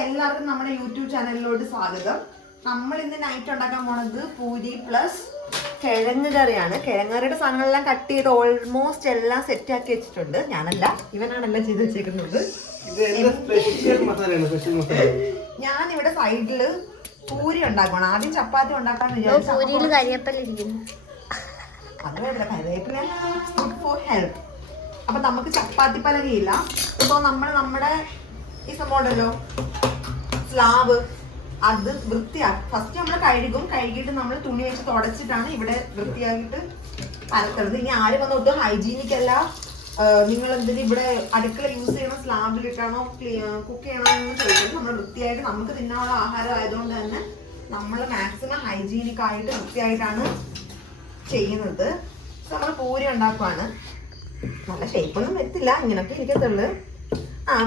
എല്ലാവർക്കും നമ്മുടെ യൂട്യൂബ് ചാനലിലോട്ട് സ്വാഗതം. നമ്മൾ ഇന്ന് നൈറ്റ് ഉണ്ടാക്കാൻ പോണത് പൂരി പ്ലസ് കിഴങ്ങ് കറിയാണ്. കിഴങ്ങ് കറിയുടെ സാധനങ്ങളെല്ലാം കട്ട് ചെയ്ത് ഓൾമോസ്റ്റ് എല്ലാം സെറ്റ് ആക്കി വെച്ചിട്ടുണ്ട്. ഞാനല്ല, ഇവനാണെല്ലാം ചെയ്ത് വെച്ചേക്കുന്നത്. ഞാൻ ഇവിടെ സൈഡില് പൂരി ഉണ്ടാക്കണം. ആദ്യം ചപ്പാത്തി ഉണ്ടാക്കാന്ന് വിചാരിച്ചു. അത് വേണ്ട, കരിവേപ്പില ഗുഡ് ഫോർ ഹെൽത്ത്. അപ്പൊ നമുക്ക് ചപ്പാത്തി പലകയില്ല. ഇപ്പൊ നമ്മുടെ ഈ സംഭവം ഉണ്ടല്ലോ, സ്ലാബ്, അത് വൃത്തിയാക്കും. ഫസ്റ്റ് നമ്മൾ കഴുകിയിട്ട് നമ്മൾ തുണി വെച്ച് തുടച്ചിട്ടാണ് ഇവിടെ വൃത്തിയാക്കിയിട്ട് പരത്തുന്നത്. ഇനി ആരും വന്ന് ഒട്ടും ഹൈജീനിക് അല്ല. നിങ്ങൾ എന്തിനും ഇവിടെ അടുക്കള യൂസ് ചെയ്യണ സ്ലാബിലിട്ടാണോ കുക്ക് ചെയ്യണോ എന്ന് ചോദിക്കുന്നത്. നമ്മൾ വൃത്തിയായിട്ട് നമുക്ക് തിന്നാനുള്ള ആഹാരം ആയതുകൊണ്ട് തന്നെ നമ്മൾ മാക്സിമം ഹൈജീനിക് ആയിട്ട് വൃത്തിയായിട്ടാണ് ചെയ്യുന്നത്. നമ്മൾ പൂരി ഉണ്ടാക്കുവാണ്. നല്ല ഷേപ്പൊന്നും വരത്തില്ല, ഇങ്ങനൊക്കെ ഇരിക്കത്തുള്ളു.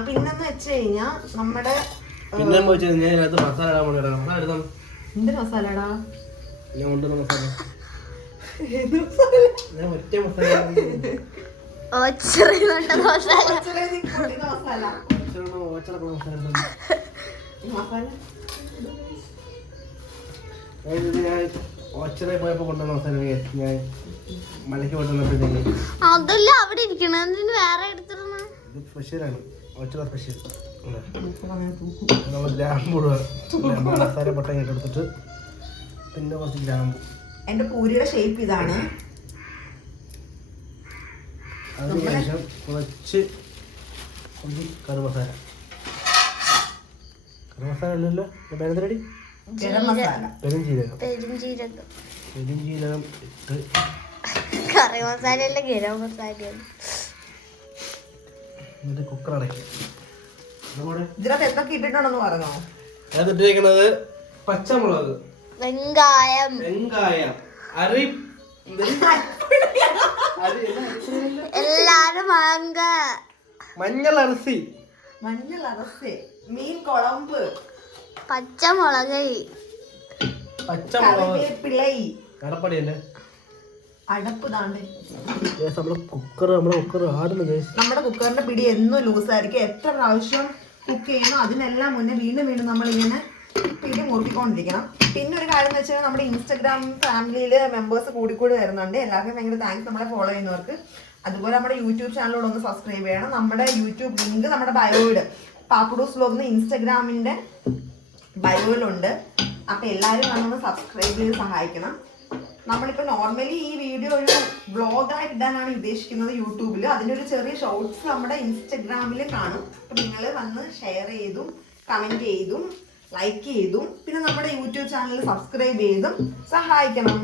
പിന്നെന്ന് വെച്ച് കഴിഞ്ഞാ നമ്മുടെ എന്ത് മസാലടാ? ഓച്ചറെ പോയപ്പോ കൊണ്ടുവന്ന മസാല ഞാൻ മലയ്ക്ക് കൊണ്ടുവന്നപ്പോഴത്തേക്ക് അതല്ല അവിടെ ഇരിക്കണ വേറെ എടുത്തിരുന്നു. ഇത് സ്പെഷ്യലാണ്, ഓച്ചറ സ്പെഷ്യൽ. നമ്മൾ ഗ്രാമ്പ് മസാല പൊട്ട എടുത്തിട്ട് പിന്നെ കുറച്ച് ഗ്രാമ്പ്. എന്റെ പൂരിയുടെ ഷേപ്പ് ഇതാണ്. അതിനുശേഷം കുറച്ച് കറി മസാല അല്ലല്ലോ, പേരടി പെരുംജീരകം ഇട്ട് കറി മസാല അല്ല, ഗരം മസാല. എന്നിട്ട് കുക്കർ അടയ്ക്കും. ഇതിനകത്ത് എന്തൊക്കെ ഇട്ടിട്ടുണ്ടെന്ന് പറഞ്ഞോ? അതിട്ടിരിക്കുന്നത് പച്ചമുളക്, വെങ്കായം, എല്ലാരും വാങ്ങ, മഞ്ഞൾ അരസി, മീൻ കുഴമ്പ്, പച്ചമുളക്, കറിവേപ്പില, കടപ്പടിയല്ലേ അടപ്പ്. നമ്മുടെ കുക്കർ ആടുന്നത്. നമ്മുടെ കുക്കറിന്റെ പിടി എന്നും ലൂസായിരിക്കും. എത്ര പ്രാവശ്യം കുക്ക് ചെയ്യണം അതിനെല്ലാം മുന്നേ വീണ്ടും നമ്മൾ ഇങ്ങനെ പിടി മുറുക്കിക്കൊണ്ടിരിക്കണം. പിന്നെ ഒരു കാര്യം എന്ന് വെച്ചാൽ നമ്മുടെ ഇൻസ്റ്റാഗ്രാം ഫാമിലിയില് മെമ്പേഴ്സ് കൂടിക്കൂടി വരുന്നുണ്ട്. എല്ലാവർക്കും ഭയങ്കര താങ്ക്സ് നമ്മളെ ഫോളോ ചെയ്യുന്നവർക്ക്. അതുപോലെ നമ്മുടെ യൂട്യൂബ് ചാനലിലൂടെ ഒന്ന് സബ്സ്ക്രൈബ് ചെയ്യണം. നമ്മുടെ യൂട്യൂബ് ലിങ്ക് നമ്മുടെ ബയോയില്, പാപ്പുഡൂസ് വ്ലോഗ് ഇൻസ്റ്റാഗ്രാമിന്റെ ബയോയിലുണ്ട്. അപ്പൊ എല്ലാവരും വന്നൊന്ന് സബ്സ്ക്രൈബ് ചെയ്ത് സഹായിക്കണം. നമ്മളിപ്പോ നോർമലി ഈ വീഡിയോ ഒരു വ്ളോഗായിട്ട് ഇടാനാണ് ഉദ്ദേശിക്കുന്നത് യൂട്യൂബിൽ. അതിൻ്റെ ഒരു ചെറിയ ഷോർട്സ് നമ്മുടെ ഇൻസ്റ്റഗ്രാമിൽ കാണും. അപ്പൊ നിങ്ങൾ വന്ന് ഷെയർ ചെയ്തും കമന്റ് ചെയ്തും ലൈക്ക് ചെയ്തും പിന്നെ നമ്മുടെ യൂട്യൂബ് ചാനൽ സബ്സ്ക്രൈബ് ചെയ്തും സഹായിക്കണം.